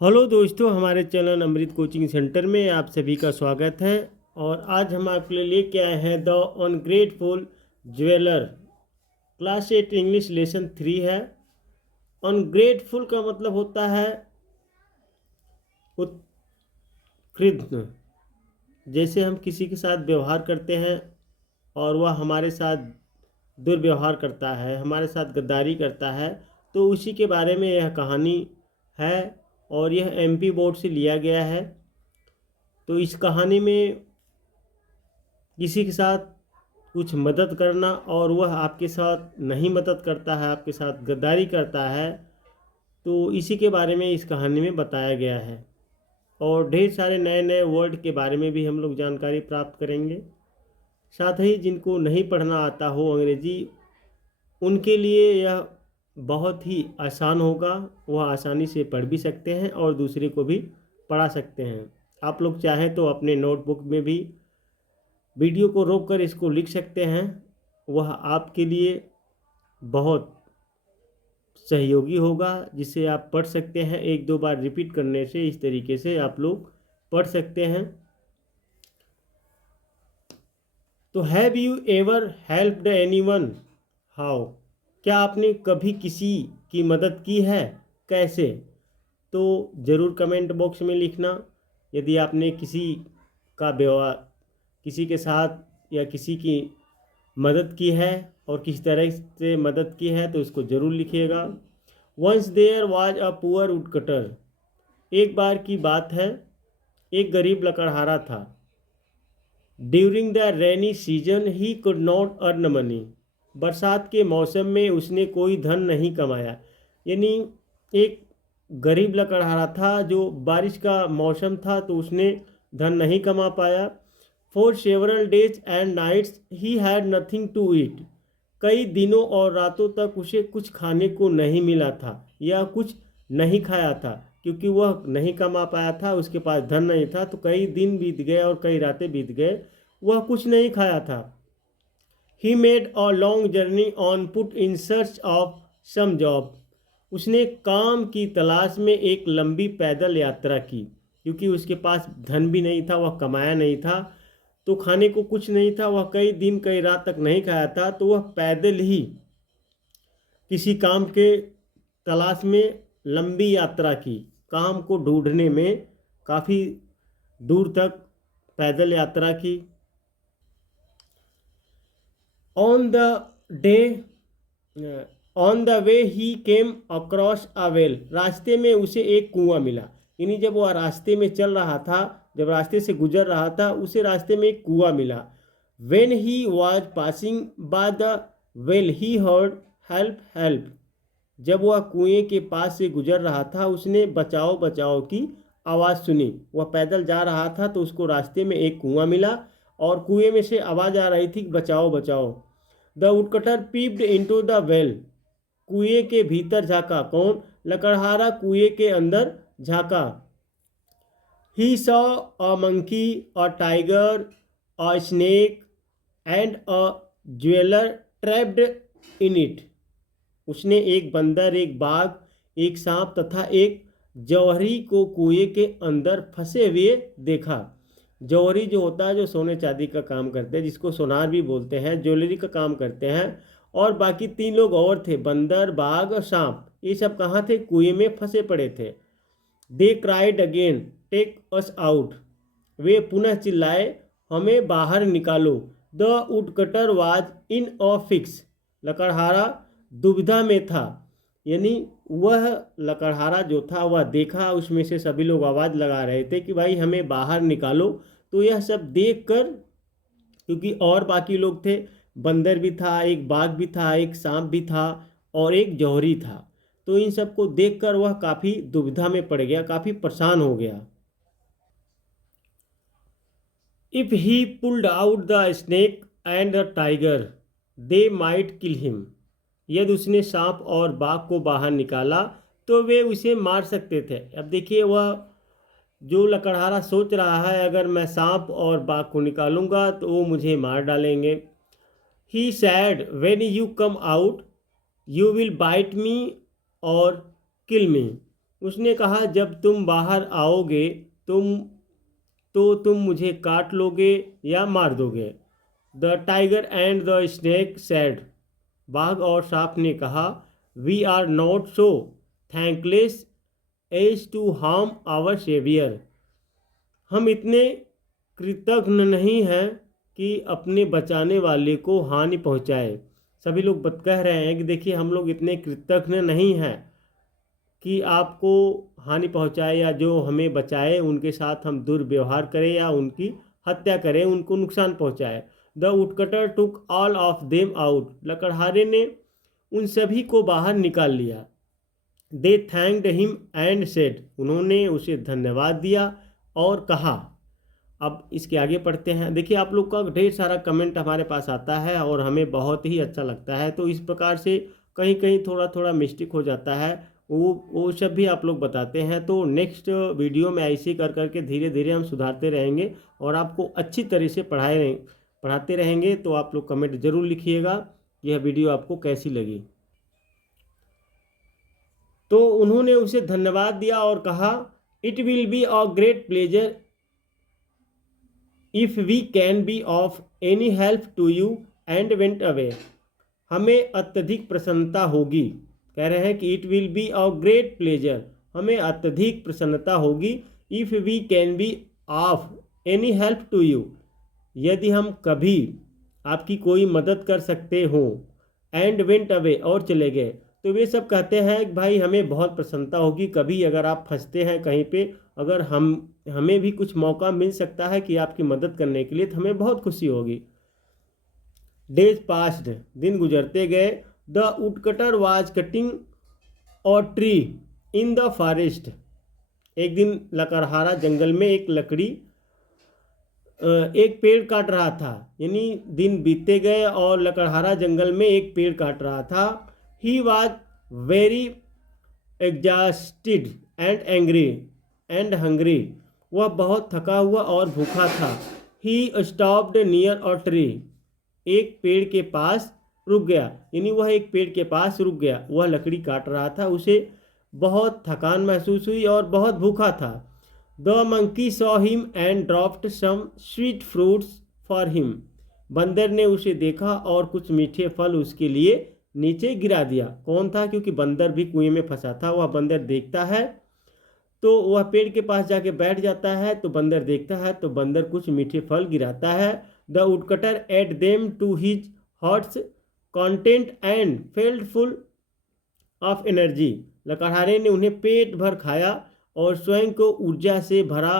Hello दोस्तों, हमारे channel अमृत coaching centre में आप सभी का स्वागत है। और आज हम आपके लिए लेके आए हैं the ungrateful jeweller. Class 8 English lesson 3 है। अनग्रेटफुल का मतलब होता है उत्कृष्ण। जैसे हम किसी के साथ व्यवहार करते हैं और वह हमारे साथ दुर्व्यवहार करता है, हमारे साथ गद्दारी करता है, तो उसी के बारे में यह कहानी है। और यह एमपी बोर्ड से लिया गया है। तो इस कहानी में किसी के साथ कुछ मदद करना और वह आपके साथ नहीं मदद करता है, आपके साथ गद्दारी करता है, तो इसी के बारे में इस कहानी में बताया गया है। और ढेर सारे नए नए वर्ड के बारे में भी हम लोग जानकारी प्राप्त करेंगे। साथ ही जिनको नहीं पढ़ना आता हो अंग्रेजी, उनके लिए यह बहुत ही आसान होगा। वह आसानी से पढ़ भी सकते हैं और दूसरे को भी पढ़ा सकते हैं। आप लोग चाहें तो अपने नोटबुक में भी वीडियो को रोककर इसको लिख सकते हैं। वह आपके लिए बहुत सहयोगी होगा, जिसे आप पढ़ सकते हैं। एक दो बार रिपीट करने से इस तरीके से आप लोग पढ़ सकते हैं। तो have you ever helped anyone? How? क्या आपने कभी किसी की मदद की है? कैसे? तो ज़रूर कमेंट बॉक्स में लिखना। यदि आपने किसी का व्यवहार, किसी के साथ या किसी की मदद की है और किस तरह से मदद की है, तो इसको ज़रूर लिखिएगा। Once there was a poor wood cutter. एक बार की बात है, एक गरीब लकड़हारा था। During the rainy season he could not earn money. बरसात के मौसम में उसने कोई धन नहीं कमाया। यानी एक गरीब लकड़हारा था, जो बारिश का मौसम था तो उसने धन नहीं कमा पाया। For several days and nights he had nothing to eat. कई दिनों और रातों तक उसे कुछ खाने को नहीं मिला था या कुछ नहीं खाया था, क्योंकि वह नहीं कमा पाया था, उसके पास धन नहीं था। तो कई दिन बीत गए और कई रातें बीत गए, वह कुछ नहीं खाया था। He made a long journey on foot in search of some job. उसने काम की तलाश में एक लंबी पैदल यात्रा की, क्योंकि उसके पास धन भी नहीं था, वह कमाया नहीं था, तो खाने को कुछ नहीं था। वह कई दिन कई रात तक नहीं खाया था, तो वह पैदल ही किसी काम के तलाश में लंबी यात्रा की, काम को ढूंढने में काफ़ी दूर तक पैदल यात्रा की। On the day on the way he came across a well. रास्ते में उसे एक कुआं मिला। यानी जब वह रास्ते में चल रहा था, जब रास्ते से गुजर रहा था, उसे रास्ते में एक कुआं मिला। When he was passing by the well he heard help help. जब वह कुएं के पास से गुजर रहा था, उसने बचाओ बचाओ की आवाज़ सुनी। वह पैदल जा रहा था तो उसको रास्ते में एक कुआं मिला और कुएं में से आवाज़ आ रही थी, बचाओ बचाओ। The woodcutter peeped into the well. कुएं के भीतर झांका। कौन? लकड़हारा कुएं के अंदर झांका। He saw a monkey, a tiger, a snake and a jeweller trapped in it. उसने एक बंदर, एक बाघ, एक सांप तथा एक जौहरी को कुएं के अंदर फंसे हुए देखा। जौहरी जो होता है, जो सोने चांदी का काम करते हैं, जिसको सोनार भी बोलते हैं, ज्वेलरी का काम करते हैं। और बाकी 3 लोग और थे, बंदर, बाघ और सांप। ये सब कहाँ थे? कुएं में फंसे पड़े थे। They cried again, take us out. वे पुनः चिल्लाए, हमें बाहर निकालो। The woodcutter was in a fix. लकड़हारा दुविधा में था। यानी वह लकड़हारा जो था, वह देखा, उसमें से सभी लोग आवाज़ लगा रहे थे कि भाई हमें बाहर निकालो। तो यह सब देखकर, क्योंकि और बाकी लोग थे, बंदर भी था, एक बाघ भी था, एक सांप भी था और एक जौहरी था, तो इन सबको देखकर वह काफ़ी दुविधा में पड़ गया, काफ़ी परेशान हो गया। If he pulled out the snake and the tiger, they might kill him. यदि उसने सांप और बाघ को बाहर निकाला तो वे उसे मार सकते थे। अब देखिए, वह जो लकड़हारा सोच रहा है, अगर मैं सांप और बाघ को निकालूंगा तो वो मुझे मार डालेंगे। He said, when you come out you will bite me और किल मी। उसने कहा, जब तुम बाहर आओगे तुम मुझे काट लोगे या मार दोगे। The tiger and the snake said, बाघ और सांप ने कहा, we are not so thankless as to harm our saviour, हम इतने कृतघ्न नहीं हैं कि अपने बचाने वाले को हानि पहुंचाए। सभी लोग कह रहे हैं कि देखिए हम लोग इतने कृतघ्न नहीं हैं कि आपको हानि पहुंचाए या जो हमें बचाए उनके साथ हम दुर्व्यवहार करें या उनकी हत्या करें, उनको नुकसान पहुंचाए। The woodcutter took all of them out, लकड़हारे ने उन सभी को बाहर निकाल लिया। They thanked him and said, उन्होंने उसे धन्यवाद दिया और कहा। अब इसके आगे पढ़ते हैं। देखिए आप लोग का ढेर सारा कमेंट हमारे पास आता है और हमें बहुत ही अच्छा लगता है, तो इस प्रकार से कहीं कहीं थोड़ा थोड़ा मिस्टेक हो जाता है, वो सब भी आप लोग बताते हैं। तो नेक्स्ट वीडियो में ऐसे कर करके धीरे धीरे हम सुधारते रहेंगे और आपको अच्छी तरह से पढ़ाते रहेंगे। तो आप लोग कमेंट ज़रूर लिखिएगा यह वीडियो आपको कैसी लगी। तो उन्होंने उसे धन्यवाद दिया और कहा, it will be a great pleasure if we can be of any help to you, and went away, हमें अत्यधिक प्रसन्नता होगी। कह रहे हैं कि it will be a great pleasure, हमें अत्यधिक प्रसन्नता होगी, if we can be of any help to you, यदि हम कभी आपकी कोई मदद कर सकते हो। एंड वेंट अवे, और चले गए। तो वे सब कहते हैं कि भाई हमें बहुत प्रसन्नता होगी कभी अगर आप फंसते हैं कहीं पे, अगर हमें भी कुछ मौका मिल सकता है कि आपकी मदद करने के लिए, तो हमें बहुत खुशी होगी। डेज पास्ड, दिन गुजरते गए। The woodcutter was cutting a tree in the forest, एक दिन लकड़हारा जंगल में एक पेड़ काट रहा था, यानी दिन बीतते गए और लकड़हारा जंगल में एक पेड़ काट रहा था। He was very exhausted and angry and hungry, वह बहुत थका हुआ और भूखा था। He stopped near a tree, एक पेड़ के पास रुक गया, यानी वह एक पेड़ के पास रुक गया। वह लकड़ी काट रहा था, उसे बहुत थकान महसूस हुई और बहुत भूखा था। The monkey saw him and dropped some sweet fruits for him, बंदर ने उसे देखा और कुछ मीठे फल उसके लिए नीचे गिरा दिया। कौन था? क्योंकि बंदर भी कुएं में फंसा था। वह बंदर देखता है तो वह पेड़ के पास जाके बैठ जाता है, तो बंदर देखता है तो बंदर कुछ मीठे फल गिराता है। The woodcutter ate them to his heart's content and felt full of energy, लकड़हारे ने उन्हें पेट भर खाया और स्वयं को ऊर्जा से भरा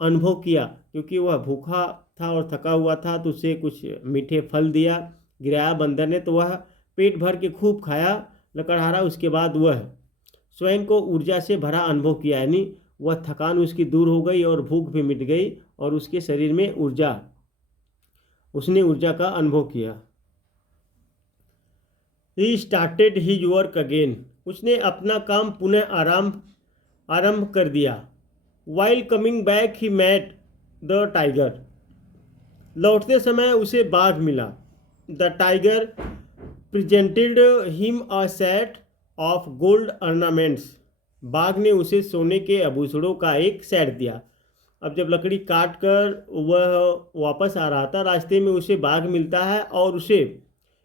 अनुभव किया। क्योंकि वह भूखा था और थका हुआ था, तो उसे कुछ मीठे फल गिराया बंदर ने, तो वह पेट भर के खूब खाया लकड़हारा। उसके बाद वह स्वयं को ऊर्जा से भरा अनुभव किया, यानी वह थकान उसकी दूर हो गई और भूख भी मिट गई और उसके शरीर में उसने ऊर्जा का अनुभव किया। He started his work again, उसने अपना काम पुनः आरंभ कर दिया। While coming back he met the tiger, लौटते समय उसे बाघ मिला। The tiger presented him a set of gold ornaments, बाघ ने उसे सोने के आभूषणों का एक सेट दिया। अब जब लकड़ी काट कर वह वापस आ रहा था, रास्ते में उसे बाघ मिलता है और उसे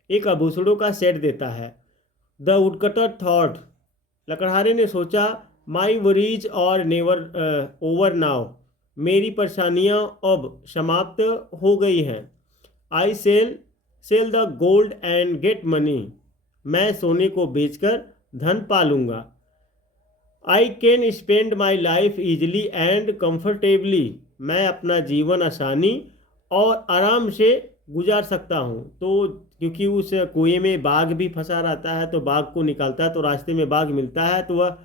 एक आभूषणों का सेट देता है। द वुडकटर थॉट, लकड़हारे ने सोचा, my worries are never over now, मेरी परेशानियाँ अब समाप्त हो गई हैं। I sell the gold and get money, मैं सोने को बेचकर धन पा लूँगा। I can spend my life easily and comfortably, मैं अपना जीवन आसानी और आराम से गुजार सकता हूँ। तो क्योंकि उस कुएं में बाघ भी फंसा रहता है, तो बाघ को निकालता है, तो रास्ते में बाघ मिलता है, तो वह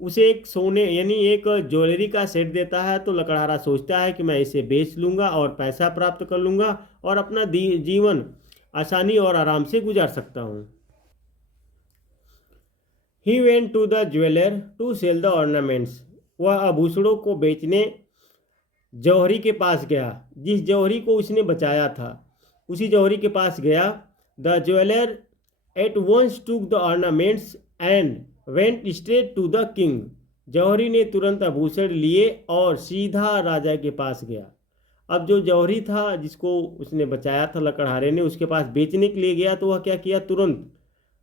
उसे एक सोने यानी एक ज्वेलरी का सेट देता है। तो लकड़हारा सोचता है कि मैं इसे बेच लूँगा और पैसा प्राप्त कर लूँगा और अपना जीवन आसानी और आराम से गुजार सकता हूँ। He went to the jeweller to sell the ornaments, वह आभूषणों को बेचने जौहरी के पास गया, जिस जौहरी को उसने बचाया था उसी जौहरी के पास गया। The jeweller at once took the ornaments and went straight to the king, जौहरी ने तुरंत आभूषण लिए और सीधा राजा के पास गया। अब जो जौहरी था, जिसको उसने बचाया था लकड़हारे ने, उसके पास बेचने के लिए गया, तो वह क्या किया, तुरंत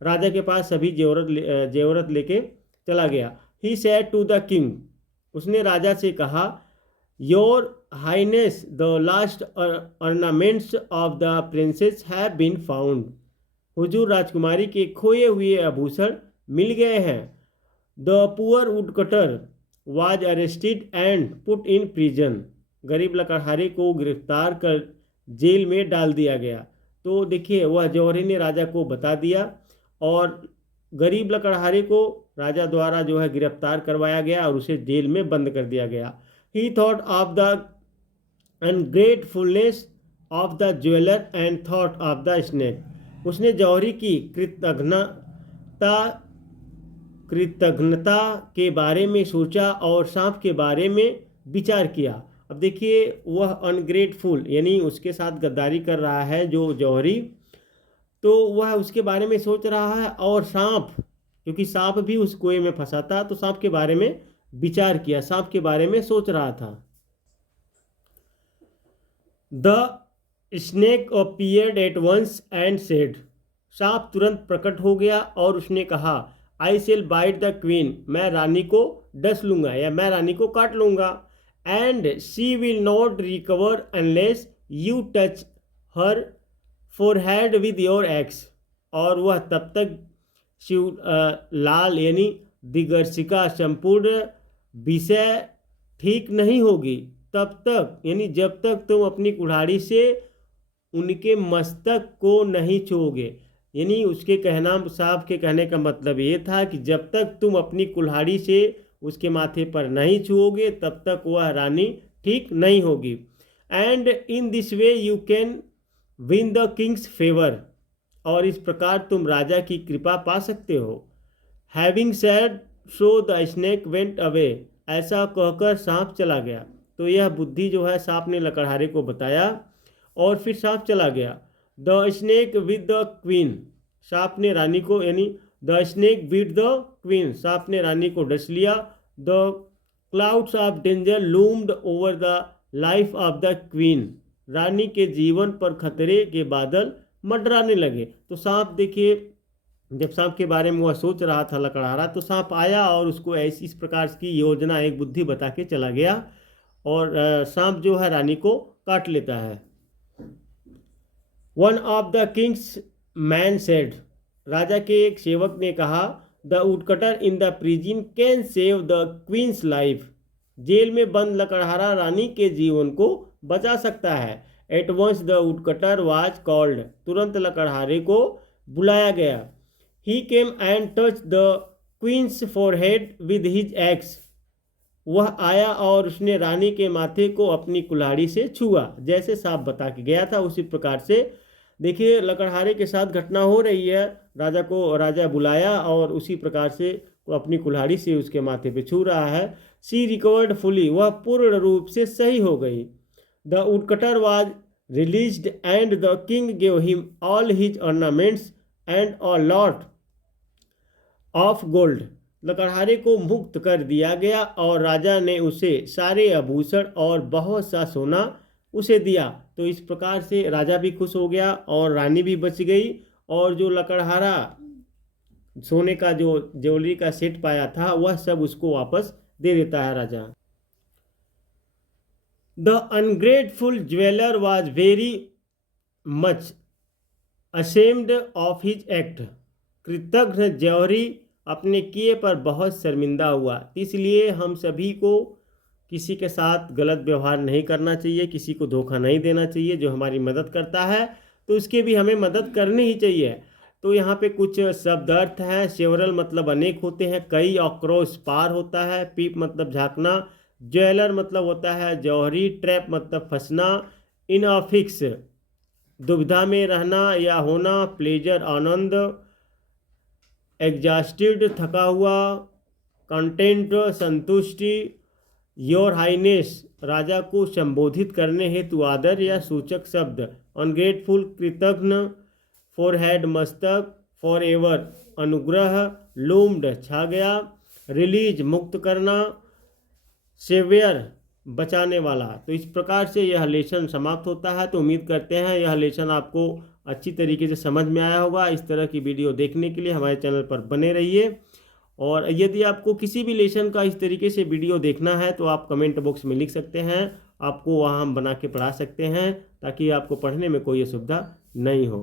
राजा के पास सभी जेवरत लेके चला गया। He said to the king, उसने राजा से कहा, your highness the last ornaments of the princess have been found, हुजूर राजकुमारी के खोए हुए आभूषण मिल गए हैं। The poor woodcutter was arrested and put in prison, गरीब लकड़हारे को गिरफ्तार कर जेल में डाल दिया गया। तो देखिए, वह जौहरी ने राजा को बता दिया और गरीब लकड़हारे को राजा द्वारा जो है गिरफ्तार करवाया गया और उसे जेल में बंद कर दिया गया। He thought of the ungratefulness of the jeweller and thought of the snake, उसने जौहरी की कृतज्ञता के बारे में सोचा और सांप के बारे में विचार किया। अब देखिए, वह अनग्रेटफुल यानी उसके साथ गद्दारी कर रहा है जो जौहरी, तो वह उसके बारे में सोच रहा है, और सांप, क्योंकि सांप भी उस कुएं में फंसा था, तो सांप के बारे में विचार किया, सांप के बारे में सोच रहा था। The snake appeared at once and said, सांप तुरंत प्रकट हो गया और उसने कहा, I shall bite the queen, मैं रानी को डस लूंगा या मैं रानी को काट लूंगा। And she will not recover unless you touch her forehead with your x, और वह तब तक शिव लाल यानी दिगर्शिका संपूर्ण विषय ठीक नहीं होगी, तब तक यानी जब तक तुम अपनी कुल्हाड़ी से उनके मस्तक को नहीं छूओगे। यानी उसके कहना, साहब के कहने का मतलब ये था कि जब तक तुम अपनी कुल्हाड़ी से उसके माथे पर नहीं छुओगे तब तक वह रानी ठीक नहीं होगी। And in this way you can win the Kings favour, और इस प्रकार तुम राजा की कृपा पा सकते हो। Having said so the snake went away, ऐसा कहकर सांप चला गया। तो यह बुद्धि जो है सांप ने लकड़हारे को बताया और फिर सांप चला गया। The snake bit the queen, सांप ने रानी को यानी the snake bit the queen, सांप ने रानी को डस लिया। The clouds of danger loomed over the life of the queen, रानी के जीवन पर खतरे के बादल मंडराने लगे। तो सांप देखिए, जब सांप के बारे में वह सोच रहा था लकड़हारा, तो सांप आया और उसको ऐसी इस प्रकार की योजना, एक बुद्धि बता के चला गया, और सांप जो है रानी को काट लेता है। One of the king's man said, राजा के एक सेवक ने कहा, the woodcutter in the prison can save the queen's life, जेल में बंद लकड़हारा रानी के जीवन को बचा सकता है। At once the woodcutter was called, तुरंत लकड़हारे को बुलाया गया। He came and touch the queen's forehead with his axe, वह आया और उसने रानी के माथे को अपनी कुल्हाड़ी से छुआ, जैसे सांप बता के गया था उसी प्रकार से। देखिए, लकड़हारे के साथ घटना हो रही है, राजा बुलाया और उसी प्रकार से वो अपनी कुल्हाड़ी से उसके माथे पे छू रहा है। शी रिकवर्ड फुली, वह पूर्ण रूप से सही हो गई। The woodcutter was released and the king gave him all his ornaments and a lot of gold, लकड़हारे को मुक्त कर दिया गया और राजा ने उसे सारे आभूषण और बहुत सा सोना उसे दिया। तो इस प्रकार से राजा भी खुश हो गया और रानी भी बच गई, और जो लकड़हारा सोने का जो ज्वेलरी का सेट पाया था वह सब उसको वापस दे देता है राजा। The ungrateful jeweller was very much ashamed of his act, कृतज्ञ जौहरी अपने किए पर बहुत शर्मिंदा हुआ। इसलिए हम सभी को किसी के साथ गलत व्यवहार नहीं करना चाहिए, किसी को धोखा नहीं देना चाहिए। जो हमारी मदद करता है तो उसके भी हमें मदद करनी ही चाहिए। तो यहाँ पे कुछ शब्द अर्थ हैं। सेवरल मतलब अनेक होते हैं, कई, ऑक्रोश पार होता है, पीप मतलब झाँकना, ज्वेलर मतलब होता है जौहरी, ट्रैप मतलब फंसना, इनअफिक्स दुविधा में रहना या होना, प्लेजर आनंद, एग्जॉस्टेड थका हुआ, कंटेंट संतुष्टि, योर हाइनेस राजा को संबोधित करने हेतु आदर या सूचक शब्द, अनग्रेटफुल कृतज्ञ, फोरहेड मस्तक, फॉर एवर अनुग्रह, लूम्ड छा गया, रिलीज मुक्त करना, सेवियर बचाने वाला। तो इस प्रकार से यह लेसन समाप्त होता है। तो उम्मीद करते हैं यह लेसन आपको अच्छी तरीके से समझ में आया होगा। इस तरह की वीडियो देखने के लिए हमारे चैनल पर बने रहिए। और यदि आपको किसी भी लेसन का इस तरीके से वीडियो देखना है तो आप कमेंट बॉक्स में लिख सकते हैं, आपको वहाँ हम बना के पढ़ा सकते हैं, ताकि आपको पढ़ने में कोई असुविधा नहीं हो।